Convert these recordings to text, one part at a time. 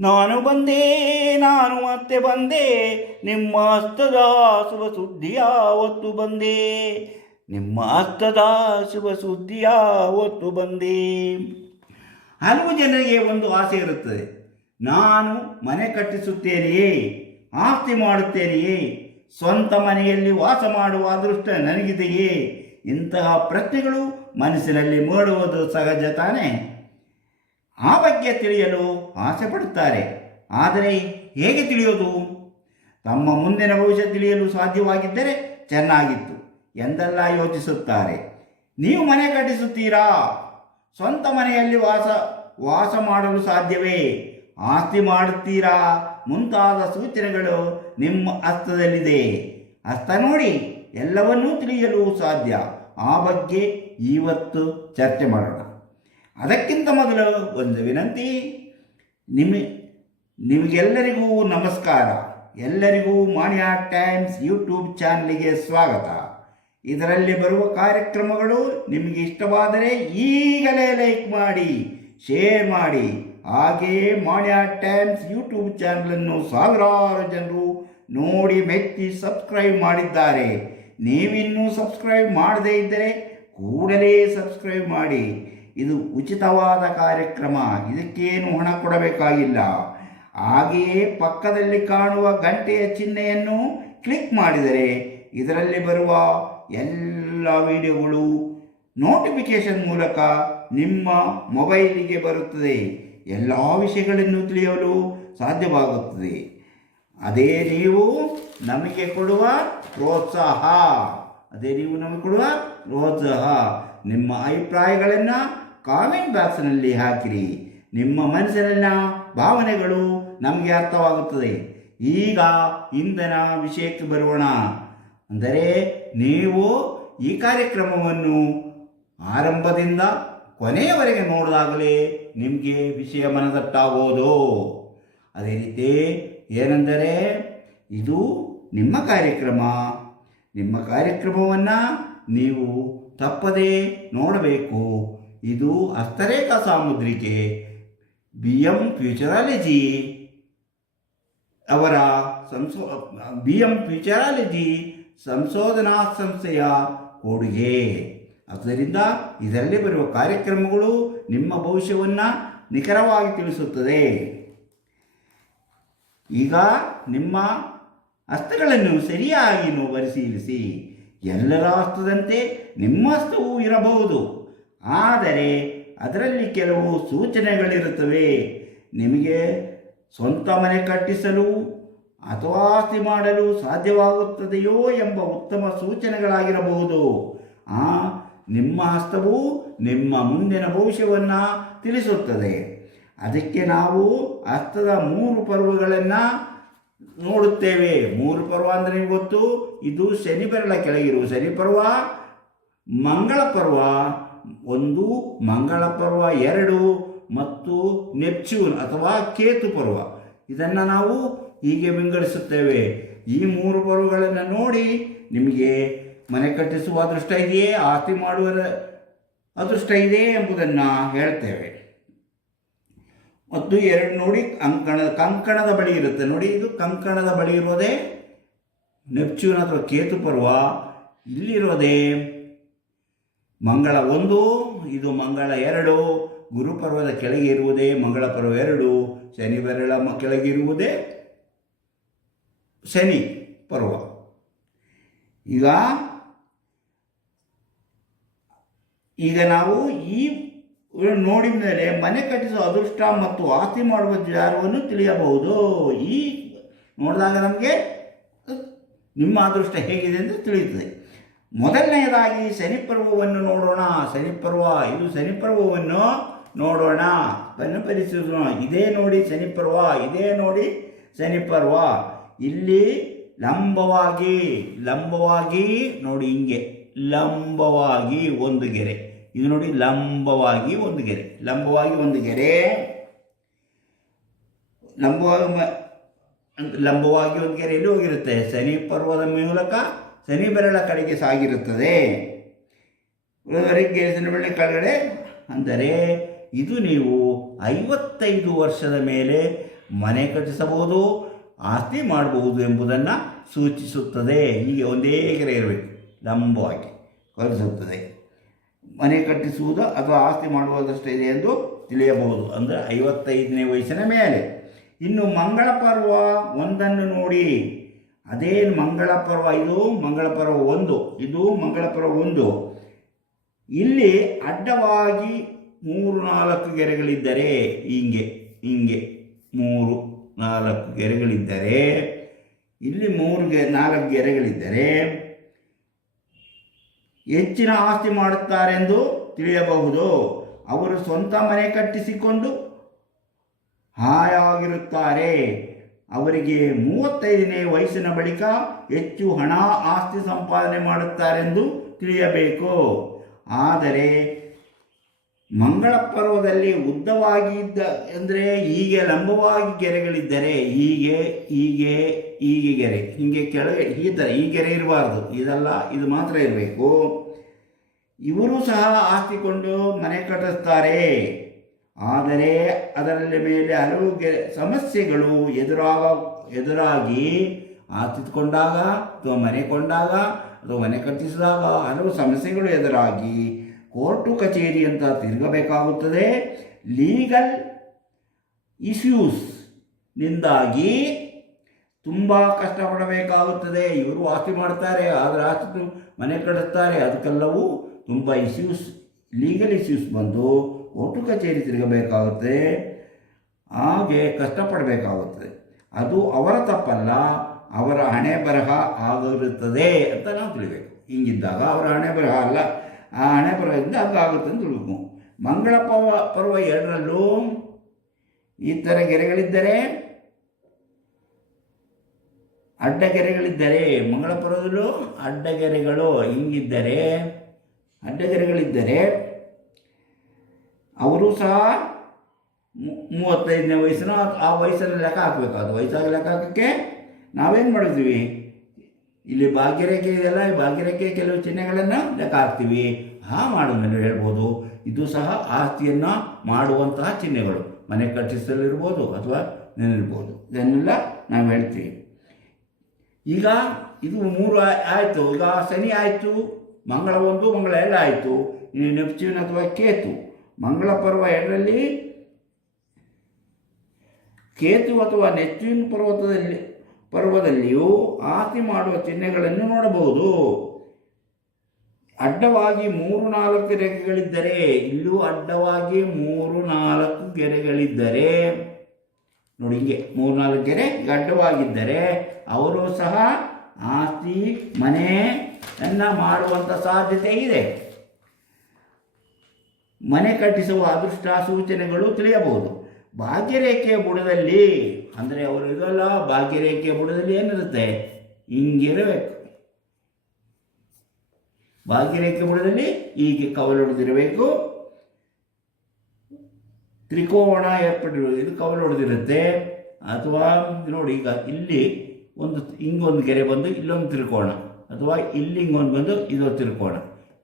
ನಾನು ಬಂದೆ, ನಾನು ಮತ್ತೆ ಬಂದೆ, ನಿಮ್ಮ ಹಸ್ತದ ಶುಭ ಸುದ್ದಿ ಹೊತ್ತು ಬಂದೆ? ನಿಮ್ಮ ಹಸ್ತದ ಶುಭ ಸುದ್ದಿಯ ಹೊತ್ತು ಬಂದೆ? ಹಲವು ಜನರಿಗೆ ಒಂದು ಆಸೆ ಇರುತ್ತದೆ. ನಾನು ಮನೆ ಕಟ್ಟಿಸುತ್ತೇನೆಯೇ? ಆಸ್ತಿ ಮಾಡುತ್ತೇನೆಯೇ? ಸ್ವಂತ ಮನೆಯಲ್ಲಿ ವಾಸ ಮಾಡುವ ಅದೃಷ್ಟ ನನಗಿದೆಯೇ? ಇಂತಹ ಪ್ರಶ್ನೆಗಳು ಮನಸ್ಸಿನಲ್ಲಿ ಮೂಡುವುದು ಸಹಜ ತಾನೇ? ಆ ಬಗ್ಗೆ ತಿಳಿಯಲು ಆಸೆ ಪಡುತ್ತಾರೆ ಆದರೆ ಹೇಗೆ ತಿಳಿಯೋದು ತಮ್ಮ ಮುಂದಿನ ಭವಿಷ್ಯ ತಿಳಿಯಲು ಸಾಧ್ಯವಾಗಿದ್ದರೆ ಚೆನ್ನಾಗಿತ್ತು ಎಂದೆಲ್ಲ ಯೋಚಿಸುತ್ತಾರೆ. ನೀವು ಮನೆ ಕಟ್ಟಿಸುತ್ತೀರಾ? ಸ್ವಂತ ಮನೆಯಲ್ಲಿ ವಾಸ ವಾಸ ಮಾಡಲು ಸಾಧ್ಯವೇ? ಆಸ್ತಿ ಮಾಡುತ್ತೀರಾ? ಮುಂತಾದ ಸೂಚನೆಗಳು ನಿಮ್ಮ ಹಸ್ತದಲ್ಲಿದೆ. ಹಸ್ತ ನೋಡಿ, ಎಲ್ಲವನ್ನೂ ತಿಳಿಯಲು ಸಾಧ್ಯ. ಆ ಬಗ್ಗೆ ಇವತ್ತು ಚರ್ಚೆ ಮಾಡೋಣ. ಅದಕ್ಕಿಂತ ಮೊದಲು ಒಂದು ವಿನಂತಿ, ನಿಮ್, ನಿಮಗೆಲ್ಲರಿಗೂ ನಮಸ್ಕಾರ. ಎಲ್ಲರಿಗೂ ಮಾನ್ಯ ಟೈಮ್ಸ್ ಯೂಟ್ಯೂಬ್ ಚಾನಲಿಗೆ ಸ್ವಾಗತ. ಇದರಲ್ಲಿ ಬರುವ ಕಾರ್ಯಕ್ರಮಗಳು ನಿಮಗೆ ಇಷ್ಟವಾದರೆ ಈಗಲೇ ಲೈಕ್ ಮಾಡಿ, ಶೇರ್ ಮಾಡಿ. ಹಾಗೆಯೇ ಮಾನ್ಯ ಟೈಮ್ಸ್ ಯೂಟ್ಯೂಬ್ ಚಾನಲನ್ನು ಸಾವಿರಾರು ಜನರು ನೋಡಿ ಮೆಚ್ಚಿ ಸಬ್ಸ್ಕ್ರೈಬ್ ಮಾಡಿದ್ದಾರೆ. ನೀವಿನ್ನೂ ಸಬ್ಸ್ಕ್ರೈಬ್ ಮಾಡದೇ ಇದ್ದರೆ ಕೂಡಲೇ ಸಬ್ಸ್ಕ್ರೈಬ್ ಮಾಡಿ. ಇದು ಉಚಿತವಾದ ಕಾರ್ಯಕ್ರಮ. ಇದಕ್ಕೇನು ಹಣ ಕೊಡಬೇಕಾಗಿಲ್ಲ. ಹಾಗೆಯೇ ಪಕ್ಕದಲ್ಲಿ ಕಾಣುವ ಗಂಟೆಯ ಚಿಹ್ನೆಯನ್ನು ಕ್ಲಿಕ್ ಮಾಡಿದರೆ ಇದರಲ್ಲಿ ಬರುವ ಎಲ್ಲ ವಿಡಿಯೋಗಳು ನೋಟಿಫಿಕೇಶನ್ ಮೂಲಕ ನಿಮ್ಮ ಮೊಬೈಲಿಗೆ ಬರುತ್ತದೆ. ಎಲ್ಲ ವಿಷಯಗಳನ್ನು ತಿಳಿಯಲು ಸಾಧ್ಯವಾಗುತ್ತದೆ. ಅದೇ ನೀವು ನಮಗೆ ಕೊಡುವ ಪ್ರೋತ್ಸಾಹ. ಅದೇ ನೀವು ನಮಗೆ ಕೊಡುವ ಪ್ರೋತ್ಸಾಹ. ನಿಮ್ಮ ಅಭಿಪ್ರಾಯಗಳನ್ನು ಕಾಮೆಂಟ್ ಬಾಕ್ಸ್ನಲ್ಲಿ ಹಾಕಿರಿ. ನಿಮ್ಮ ಮನಸ್ಸಿನ ಭಾವನೆಗಳು ನಮಗೆ ಅರ್ಥವಾಗುತ್ತದೆ. ಈಗ ಇಂಧನ ವಿಷಯಕ್ಕೆ ಬರೋಣ. ಅಂದರೆ ನೀವು ಈ ಕಾರ್ಯಕ್ರಮವನ್ನು ಆರಂಭದಿಂದ ಕೊನೆಯವರೆಗೆ ನೋಡಿದಾಗಲೇ ನಿಮಗೆ ವಿಷಯ ಮನದಟ್ಟಾಗೋದು. ಅದೇ ರೀತಿ ಏನೆಂದರೆ ಇದು ನಿಮ್ಮ ಕಾರ್ಯಕ್ರಮ. ನಿಮ್ಮ ಕಾರ್ಯಕ್ರಮವನ್ನು ನೀವು ತಪ್ಪದೇ ನೋಡಬೇಕು. ಇದು ಹಸ್ತರೇಖಾ ಸಾಮುದ್ರಿಕೆ. B M futurology. ಅವರ ಸಂಶೋ ಬಿ ಎಂ ಫ್ಯೂಚರಾಲಜಿ ಸಂಶೋಧನಾ ಸಂಸ್ಥೆಯ ಕೊಡುಗೆ. ಆದ್ದರಿಂದ ಇದರಲ್ಲಿ ಬರುವ ಕಾರ್ಯಕ್ರಮಗಳು ನಿಮ್ಮ ಭವಿಷ್ಯವನ್ನು ನಿಖರವಾಗಿ ತಿಳಿಸುತ್ತದೆ. ಈಗ ನಿಮ್ಮ ಹಸ್ತಗಳನ್ನು ಸರಿಯಾಗಿ ಪರಿಶೀಲಿಸಿ. ಎಲ್ಲರ ಹಸ್ತದಂತೆ ನಿಮ್ಮ ಹಸ್ತವೂ ಇರಬಹುದು. ಆದರೆ ಅದರಲ್ಲಿ ಕೆಲವು ಸೂಚನೆಗಳಿರುತ್ತವೆ. ನಿಮಗೆ ಸ್ವಂತ ಮನೆ ಕಟ್ಟಿಸಲು ಅಥವಾ ಆಸ್ತಿ ಮಾಡಲು ಸಾಧ್ಯವಾಗುತ್ತದೆಯೋ ಎಂಬ ಉತ್ತಮ ಸೂಚನೆಗಳಾಗಿರಬಹುದು. ಆ, ನಿಮ್ಮ ಹಸ್ತವು ನಿಮ್ಮ ಮುಂದಿನ ಭವಿಷ್ಯವನ್ನು ತಿಳಿಸುತ್ತದೆ. ಅದಕ್ಕೆ ನಾವು ಹಸ್ತದ ಮೂರು ಪರ್ವಗಳನ್ನು ನೋಡುತ್ತೇವೆ. ಮೂರು ಪರ್ವ ಅಂದರೆ ನಿಮ್ಗೆ ಗೊತ್ತು? ಇದು ಶನಿ ಬೆರಳ ಕೆಳಗಿರುವ, ಶನಿ ಪರ್ವ, ಮಂಗಳ ಪರ್ವ ಒಂದು ಮಂಗಳ ಪರ್ವ ಎರಡು ಮತ್ತು ನೆಪ್ಚೂನ್ ಅಥವಾ ಕೇತು ಪರ್ವ ಇದನ್ನು ನಾವು ಹೀಗೆ ವಿಂಗಡಿಸುತ್ತೇವೆ. ಈ ಮೂರು ಪರ್ವಗಳನ್ನು ನೋಡಿ ನಿಮಗೆ ಮನೆ ಕಟ್ಟಿಸುವ ಅದೃಷ್ಟ ಇದೆಯೇ, ಆಸ್ತಿ ಮಾಡುವ ಅದೃಷ್ಟ ಇದೆ ಎಂಬುದನ್ನು ಹೇಳ್ತೇವೆ. ಮತ್ತು ಎರಡು ನೋಡಿ, ಕಂಕಣ, ಕಂಕಣದ ಬಳಿ ಇರುತ್ತೆ. ನೋಡಿ ಇದು ಕಂಕಣದ ಬಳಿ ಇರೋದೇ ನೆಪ್ಚೂನ್ ಅಥವಾ ಕೇತು ಪರ್ವ ಇಲ್ಲಿರೋದೇ ಮಂಗಳ ಒಂದು, ಇದು ಮಂಗಳ ಎರಡು. ಗುರುಪರ್ವದ ಕೆಳಗೆ ಇರುವುದೇ ಮಂಗಳ ಪರ್ವ ಎರಡು. ಶನಿ ಬೆರಳ ಕೆಳಗಿರುವುದೇ ಶನಿ ಪರ್ವ. ಈಗ ಈಗ ನಾವು ಈ ನೋಡಿದ ಮೇಲೆ ಮನೆ ಕಟ್ಟಿಸುವ ಅದೃಷ್ಟ ಮತ್ತು ಆಸ್ತಿ ಮಾಡುವ ವಿಚಾರವನ್ನು ತಿಳಿಯಬಹುದು. ಈ ನೋಡಿದಾಗ ನಮಗೆ ನಿಮ್ಮ ಅದೃಷ್ಟ ಹೇಗಿದೆ ಅಂತ ತಿಳಿಯುತ್ತದೆ. ಮೊದಲನೆಯದಾಗಿ ಶನಿಪರ್ವವನ್ನು ನೋಡೋಣ. ಶನಿಪರ್ವ, ಇದು ಶನಿಪರ್ವವನ್ನು ನೋಡೋಣ. ಪರಿಶೀಲಿಸೋಣ ಇದೇ ನೋಡಿ ಶನಿಪರ್ವ, ಇದೇ ನೋಡಿ ಶನಿಪರ್ವ. ಇಲ್ಲಿ ಲಂಬವಾಗಿ ಲಂಬವಾಗಿ ನೋಡಿ ಹಿಂಗೆ. ಲಂಬವಾಗಿ ಒಂದು ಗೆರೆ. ಇದು ನೋಡಿ ಲಂಬವಾಗಿ ಒಂದು ಗೆರೆ. ಲಂಬವಾಗಿ ಒಂದು ಗೆರೆ. ಲಂಬವಾಗಿ ಲಂಬವಾಗಿ ಒಂದು ಗೆರೆ ಎಲ್ಲಿ ಹೋಗಿರುತ್ತೆ? ಶನಿ ಪರ್ವದ ಮೂಲಕ ಶನಿ ಬೆರಳ ಕಡೆಗೆ ಸಾಗಿರುತ್ತದೆ. ಉಳಿದವರಿಗೆ ಶನಿ ಬೆರಳ ಕೆಳಗಡೆ ಅಂದರೆ ಇದು ನೀವು ಐವತ್ತೈದು ವರ್ಷದ ಮೇಲೆ ಮನೆ ಕಟ್ಟಿಸಬಹುದು, ಆಸ್ತಿ ಮಾಡಬಹುದು ಎಂಬುದನ್ನು ಸೂಚಿಸುತ್ತದೆ. ಹೀಗೆ ಒಂದೇ ಕೆರೆ ಇರಬೇಕು, ಲಂಬವಾಗಿ ಕಲಿಸುತ್ತದೆ. ಮನೆ ಕಟ್ಟಿಸುವುದು ಅಥವಾ ಆಸ್ತಿ ಮಾಡುವುದಷ್ಟೇ ಇದೆ ಎಂದು ತಿಳಿಯಬಹುದು. ಅಂದರೆ ಐವತ್ತೈದನೇ ವಯಸ್ಸಿನ ಮೇಲೆ. ಇನ್ನು ಮಂಗಳ ಪರ್ವ ಒಂದನ್ನು ನೋಡಿ. ಅದೇನು ಮಂಗಳ ಪರ್ವ ಇದು ಮಂಗಳ ಪರ್ವ ಒಂದು. ಇದು ಮಂಗಳ ಪರ್ವ ಒಂದು. ಇಲ್ಲಿ ಅಡ್ಡವಾಗಿ ಮೂರು, ನಾಲ್ಕು ಗೆರೆಗಳಿದ್ದರೆ ಹಿಂಗೆ ಹಿಂಗೆ ಮೂರು, ನಾಲ್ಕು ಗೆರೆಗಳಿದ್ದರೆ, ಇಲ್ಲಿ ಮೂರು ಗೆ, ನಾಲ್ಕು ಗೆರೆಗಳಿದ್ದರೆ ಹೆಚ್ಚಿನ ಆಸ್ತಿ ಮಾಡುತ್ತಾರೆಂದು ತಿಳಿಯಬಹುದು. ಅವರು ಸ್ವಂತ ಮನೆ ಕಟ್ಟಿಸಿಕೊಂಡು ಹಾಯಾಗಿರುತ್ತಾರೆ. ಅವರಿಗೆ ಮೂವತ್ತೈದನೇ ವಯಸ್ಸಿನ ಬಳಿಕ ಹೆಚ್ಚು ಹಣ ಆಸ್ತಿ ಸಂಪಾದನೆ ಮಾಡುತ್ತಾರೆಂದು ತಿಳಿಯಬೇಕು. ಆದರೆ ಮಂಗಳ ಪರ್ವದಲ್ಲಿ ಉದ್ದವಾಗಿ ಇದ್ದ ಅಂದರೆ ಹೀಗೆ ಲಂಬವಾಗಿ ಗೆರೆಗಳಿದ್ದರೆ ಹೀಗೆ ಹೀಗೆ ಹೀಗೆ ಗೆರೆ. ಹೀಗೆ ಕೆಳಗೆ, ಈ ಥರ ಈ ಗೆರೆ ಇರಬಾರ್ದು. ಇದಲ್ಲ, ಇದು ಮಾತ್ರ ಇರಬೇಕು. ಇವರು ಸಹ ಆಸ್ತಿಕೊಂಡು ಮನೆ ಕಟ್ಟಿಸ್ತಾರೆ. ಆದರೆ ಅದರಲ್ಲಿ ಮೇಲೆ ಹಲವು ಸಮಸ್ಯೆಗಳು ಎದುರಾಗ, ಎದುರಾಗಿ ಆಸ್ತಿಕೊಂಡಾಗ ಅಥವಾ ಮನೆ ಕೊಂಡಾಗ ಅಥವಾ ಮನೆ ಕಟ್ಟಿಸಿದಾಗ ಹಲವು ಸಮಸ್ಯೆಗಳು ಎದುರಾಗಿ ಕೋರ್ಟು ಕಚೇರಿ ಅಂತ ತಿರುಗಬೇಕಾಗುತ್ತದೆ. ಲೀಗಲ್ ಇಶ್ಯೂಸ್ನಿಂದಾಗಿ ತುಂಬ ಕಷ್ಟಪಡಬೇಕಾಗುತ್ತದೆ. ಇವರು ಆಸ್ತಿ ಮಾಡ್ತಾರೆ, ಆದರೆ ಆಸ್ತಿ ಮನೆ ಕಟ್ಟಿಸ್ತಾರೆ. ಅದಕ್ಕೆಲ್ಲವೂ ತುಂಬ ಇಶ್ಯೂಸ್, ಲೀಗಲ್ ಇಶ್ಯೂಸ್ ಬಂದು ಕೋರ್ಟು ಕಚೇರಿ ತಿರುಗಬೇಕಾಗುತ್ತೆ. ಹಾಗೆ ಕಷ್ಟಪಡಬೇಕಾಗುತ್ತದೆ ಅದು ಅವರ ತಪ್ಪಲ್ಲ, ಅವರ ಹಣೆ ಬರಹ ಆಗಿರುತ್ತದೆ ಅಂತ ನಾವು ತಿಳಿಬೇಕು. ಹಿಂಗಿದ್ದಾಗ ಅವರ ಹಣೆ ಬರಹ ಅಲ್ಲ. ಆ ಹಣೆ ಬರಹದಿಂದ ಹಂಗಾಗುತ್ತೆ ಅಂತ ತಿಳ್ಬೇಕು. ಮಂಗಳ ಪರ್ವ ಪರ್ವ ಎರಡರಲ್ಲೂ ಈ ಥರ ಗೆರೆಗಳಿದ್ದರೆ ಅಡ್ಡಗೆರೆಗಳಿದ್ದರೆ ಮಂಗಳ ಪರ್ವದಲ್ಲೂ ಅಡ್ಡಗೆರೆಗಳು ಹಿಂಗಿದ್ದರೆ ಅಡ್ಡಗೆರೆಗಳಿದ್ದರೆ ಅವರು ಸಹ ಮೂವತ್ತೈದನೇ ವಯಸ್ಸಿನ ಆ ವಯಸ್ಸಲ್ಲಿ ಲೆಕ್ಕ ಹಾಕಬೇಕು. ಅದು ವಯಸ್ಸಾಗಿ ಲೆಕ್ಕ ಹಾಕೋಕ್ಕೆ ನಾವೇನು ಮಾಡಿದ್ವಿ? ಇಲ್ಲಿ ಭಾಗ್ಯರೇಖೆ ಇದೆಯಲ್ಲ, ಈ ಭಾಗ್ಯರೇಖೆ ಕೆಲವು ಚಿಹ್ನೆಗಳನ್ನು ಲೆಕ್ಕ ಹಾಕ್ತೀವಿ. ಹಾ ಮಾಡೋದನ್ನು ಹೇಳ್ಬೋದು. ಇದು ಸಹ ಆಸ್ತಿಯನ್ನು ಮಾಡುವಂತಹ ಚಿಹ್ನೆಗಳು. ಮನೆ ಕಟ್ಟಿಸಲಿರ್ಬೋದು ಅಥವಾ ನೆನಿರ್ಬೋದು. ಇದನ್ನೆಲ್ಲ ನಾವು ಹೇಳ್ತೀವಿ. ಈಗ ಇದು ಮೂರು ಆಯಿತು. ಈಗ ಶನಿ ಆಯಿತು ಮಂಗಳ ಒಂದು ಮಂಗಳ ಎರಡು ಆಯಿತು ನೆಪ್ಚೂನ್ ಅಥವಾ ಕೇತು. ಮಂಗಳ ಪರ್ವ ಎರಡರಲ್ಲಿ ಕೇತು ಅಥವಾ ನೆಚ್ಚಿನ ಪರ್ವತದಲ್ಲಿ ಪರ್ವದಲ್ಲಿಯೂ ಆತಿ ಮಾಡುವ ಚಿಹ್ನೆಗಳನ್ನು ನೋಡಬಹುದು. ಅಡ್ಡವಾಗಿ ಮೂರು ನಾಲ್ಕು ಗೆರೆಗಳಿದ್ದರೆ ಇಲ್ಲೂ ಅಡ್ಡವಾಗಿ ಮೂರು ನಾಲ್ಕು ಗೆರೆಗಳಿದ್ದರೆ ನೋಡಿ ಹಿಂಗೆ, ಮೂರು ನಾಲ್ಕು ಗೆರೆ ಅಡ್ಡವಾಗಿದ್ದರೆ ಅವರು ಸಹ ಆಸ್ತಿ ಮನೆಯನ್ನ ಮಾಡುವಂಥ ಸಾಧ್ಯತೆ ಇದೆ. ಮನೆ ಕಟ್ಟಿಸುವ ಅದೃಷ್ಟ ಸೂಚನೆಗಳು ತಿಳಿಯಬಹುದು. ಭಾಗ್ಯರೇಖೆಯ ಬುಡದಲ್ಲಿ, ಅಂದರೆ ಅವರು ಇದಲ್ಲ, ಭಾಗ್ಯರೇಖೆಯ ಬುಡದಲ್ಲಿ ಏನಿರುತ್ತೆ? ಹಿಂಗಿರಬೇಕು. ಭಾಗ್ಯರೇಖೆ ಬುಡದಲ್ಲಿ ಹೀಗೆ ಕವಲೊಡೆದಿರಬೇಕು. ತ್ರಿಕೋಣ ಏರ್ಪಡಿರು, ಇದು ಕವಲೊಡೆದಿರುತ್ತೆ. ಅಥವಾ ನೋಡಿ, ಈಗ ಇಲ್ಲಿ ಒಂದು, ಹಿಂಗೊಂದು ಗೆರೆ ಬಂದು ಇಲ್ಲೊಂದು ತ್ರಿಕೋಣ ಅಥವಾ ಇಲ್ಲಿ ಹಿಂಗೊಂದು ಬಂದು ಇದೊಂದು ತ್ರಿಕೋಣ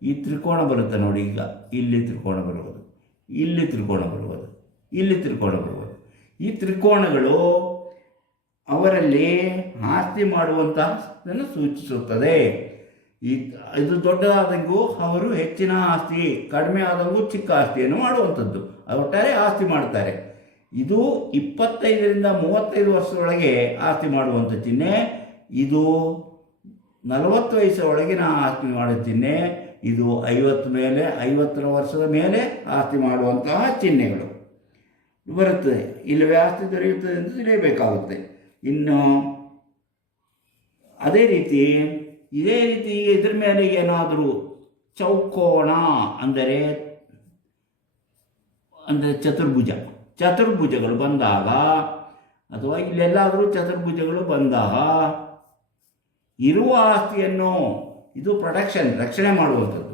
ಈ ತ್ರಿಕೋಣ ಬರುತ್ತೆ ನೋಡಿ ಈಗ. ಇಲ್ಲಿ ತ್ರಿಕೋಣ ಬರುವುದು. ಇಲ್ಲಿ ತ್ರಿಕೋಣ ಬರುವುದು. ಇಲ್ಲಿ ತ್ರಿಕೋಣ ಬರುವುದು. ಈ ತ್ರಿಕೋಣಗಳು ಅವರಲ್ಲಿ ಆಸ್ತಿ ಮಾಡುವಂತಹದನ್ನು ಸೂಚಿಸುತ್ತದೆ. ಈ ಇದು ದೊಡ್ಡದಾದಂಗೂ ಅವರು ಹೆಚ್ಚಿನ ಆಸ್ತಿ, ಕಡಿಮೆ ಆದಂಗೂ ಚಿಕ್ಕ ಆಸ್ತಿಯನ್ನು ಮಾಡುವಂಥದ್ದು. ಒಟ್ಟಾರೆ ಆಸ್ತಿ ಮಾಡ್ತಾರೆ. ಇದು ಇಪ್ಪತ್ತೈದರಿಂದ ಮೂವತ್ತೈದು ವರ್ಷದೊಳಗೆ ಆಸ್ತಿ ಮಾಡುವಂಥ ಚಿಹ್ನೆ. ಇದು ನಲವತ್ತು ವಯಸ್ಸೊಳಗೆ ಒಳಗಿನ ಆಸ್ತಿ ಮಾಡೋ ಇದು ಐವತ್ತು ಮೇಲೆ, ಐವತ್ತರ ವರ್ಷದ ಮೇಲೆ ಆಸ್ತಿ ಮಾಡುವಂತಹ ಚಿಹ್ನೆಗಳು. ಬರುತ್ತದೆ ಇಲ್ಲವೇ ಆಸ್ತಿ ದೊರೆಯುತ್ತದೆ ಎಂದು ತಿಳಿಯಬೇಕಾಗುತ್ತೆ. ಇನ್ನು ಅದೇ ರೀತಿ, ಇದೇ ರೀತಿ ಇದ್ರ ಮೇಲೆ ಏನಾದರೂ ಚೌಕೋಣ ಅಂದರೆ ಅಂದರೆ ಚತುರ್ಭುಜ. ಚತುರ್ಭುಜಗಳು ಬಂದಾಗ, ಅಥವಾ ಇಲ್ಲೆಲ್ಲಾದರೂ ಚತುರ್ಭುಜಗಳು ಬಂದಾಗ, ಇರುವ ಆಸ್ತಿಯನ್ನು ಇದು ಪ್ರೊಟೆಕ್ಷನ್ ರಕ್ಷಣೆ ಮಾಡುವಂಥದ್ದು.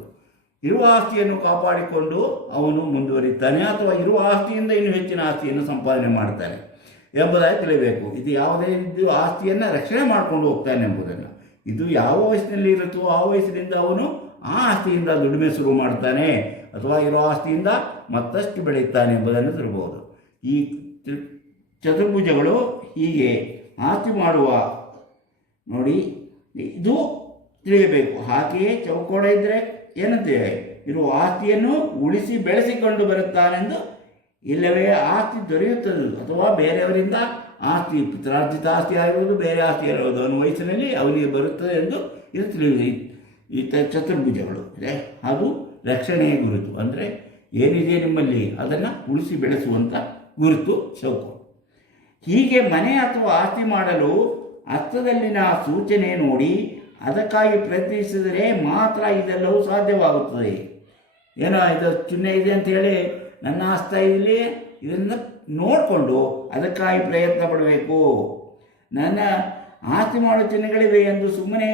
ಇರುವ ಆಸ್ತಿಯನ್ನು ಕಾಪಾಡಿಕೊಂಡು ಅವನು ಮುಂದುವರಿತಾನೆ ಅಥವಾ ಇರುವ ಆಸ್ತಿಯಿಂದ ಇನ್ನೂ ಹೆಚ್ಚಿನ ಆಸ್ತಿಯನ್ನು ಸಂಪಾದನೆ ಮಾಡ್ತಾನೆ ಎಂಬುದಾಗಿ ತಿಳಿಯಬೇಕು. ಇದು ಯಾವುದೇ ಇದು ಆಸ್ತಿಯನ್ನು ರಕ್ಷಣೆ ಮಾಡಿಕೊಂಡು ಹೋಗ್ತಾನೆ ಎಂಬುದನ್ನು. ಇದು ಯಾವ ವಯಸ್ಸಿನಲ್ಲಿ ಇರುತ್ತೋ ಆ ವಯಸ್ಸಿನಿಂದ ಅವನು ಆ ಆಸ್ತಿಯಿಂದ ದುಡಿಮೆ ಶುರು ಮಾಡ್ತಾನೆ ಅಥವಾ ಇರೋ ಆಸ್ತಿಯಿಂದ ಮತ್ತಷ್ಟು ಬೆಳೆಯುತ್ತಾನೆ ಎಂಬುದನ್ನು ತಿಳ್ಬೋದು ಈ ತ್ರಿ- ಚತುರ್ಭುಜಗಳು ಹೀಗೆ ಆಸ್ತಿ ಮಾಡುವ ನೋಡಿ, ಇದು ತಿಳಿಯಬೇಕು. ಹಾಗೆಯೇ ಚೌಕೋಡ ಇದ್ದರೆ ಏನಂತೇವೆ ಇರುವ ಆಸ್ತಿಯನ್ನು ಉಳಿಸಿ ಬೆಳೆಸಿಕೊಂಡು ಬರುತ್ತಾನೆಂದು ಇಲ್ಲವೇ ಆಸ್ತಿ ದೊರೆಯುತ್ತದೆ. ಅಥವಾ ಬೇರೆಯವರಿಂದ ಆಸ್ತಿ, ಪಿತ್ರಾರ್ಜಿತ ಆಸ್ತಿ ಆಗಿರುವುದು ಬೇರೆ ಆಸ್ತಿ ಇರುವುದು ಅವನ ವಯಸ್ಸಿನಲ್ಲಿ ಅವನಿಗೆ ಬರುತ್ತದೆ ಎಂದು ಇದು ತಿಳಿಯುವುದು. ಈ ಚತುರ್ಭುಜಗಳು ಇದೆ ಹಾಗೂ ರಕ್ಷಣೆಯ ಗುರುತು, ಅಂದರೆ ಏನಿದೆ ನಿಮ್ಮಲ್ಲಿ? ಅದನ್ನು ಉಳಿಸಿ ಬೆಳೆಸುವಂಥ ಗುರುತು ಚೌಕು ಹೀಗೆ ಮನೆ ಅಥವಾ ಆಸ್ತಿ ಮಾಡಲು ಅರ್ಥದಲ್ಲಿನ ಸೂಚನೆ ನೋಡಿ ಅದಕ್ಕಾಗಿ ಪ್ರಯತ್ನಿಸಿದರೆ ಮಾತ್ರ ಇದೆಲ್ಲವೂ ಸಾಧ್ಯವಾಗುತ್ತದೆ. ಏನೋ ಇದು ಚಿಹ್ನೆ ಇದೆ ಅಂತ ಹೇಳಿ ನನ್ನ ಆಸ್ತ ಇಲ್ಲಿ, ಇದನ್ನು ನೋಡಿಕೊಂಡು ಅದಕ್ಕಾಗಿ ಪ್ರಯತ್ನ ಪಡಬೇಕು. ನನ್ನ ಆಸ್ತಿ ಮಾಡೋ ಚಿಹ್ನೆಗಳಿವೆ ಎಂದು ಸುಮ್ಮನೆ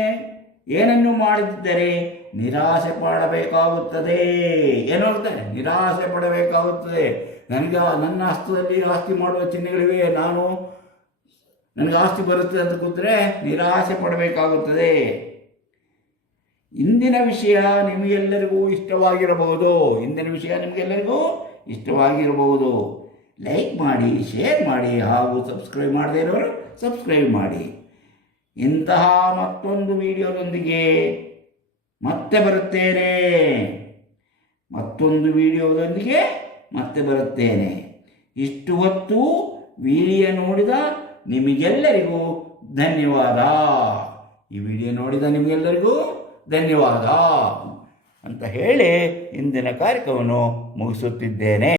ಏನನ್ನು ಮಾಡದಿದ್ದರೆ ನಿರಾಸೆ ಪಡಬೇಕಾಗುತ್ತದೆ. ಏನು ಹೇಳ್ತಾರೆ ನಿರಾಸೆ ಪಡಬೇಕಾಗುತ್ತದೆ. ನನಗೆ ನನ್ನ ಹಸ್ತದಲ್ಲಿ ಆಸ್ತಿ ಮಾಡುವ ಚಿಹ್ನೆಗಳಿವೆ. ನಾನು ನನಗೆ ಆಸ್ತಿ ಬರುತ್ತೆ ಅಂತ ಕೂತ್ರೆ ನಿರಾಸೆ ಪಡಬೇಕಾಗುತ್ತದೆ. ಇಂದಿನ ವಿಷಯ ನಿಮಗೆಲ್ಲರಿಗೂ ಇಷ್ಟವಾಗಿರಬಹುದು. ಇಂದಿನ ವಿಷಯ ನಿಮಗೆಲ್ಲರಿಗೂ ಇಷ್ಟವಾಗಿರಬಹುದು. ಲೈಕ್ ಮಾಡಿ, ಶೇರ್ ಮಾಡಿ ಹಾಗೂ ಸಬ್ಸ್ಕ್ರೈಬ್ ಮಾಡದೇ ಇರೋರು ಸಬ್ಸ್ಕ್ರೈಬ್ ಮಾಡಿ. ಇಂತಹ ಮತ್ತೊಂದು ವಿಡಿಯೋದೊಂದಿಗೆ ಮತ್ತೆ ಬರುತ್ತೇನೆ. ಮತ್ತೊಂದು ವಿಡಿಯೋದೊಂದಿಗೆ ಮತ್ತೆ ಬರುತ್ತೇನೆ. ಇಷ್ಟು ಹೊತ್ತು ವಿಡಿಯೋ ನೋಡಿದ ನಿಮಗೆಲ್ಲರಿಗೂ ಧನ್ಯವಾದ. ಈ ವಿಡಿಯೋ ನೋಡಿದ ನಿಮಗೆಲ್ಲರಿಗೂ ಧನ್ಯವಾದ ಅಂತ ಹೇಳಿ ಇಂದಿನ ಕಾರ್ಯಕ್ರಮವನ್ನು ಮುಗಿಸುತ್ತಿದ್ದೇನೆ.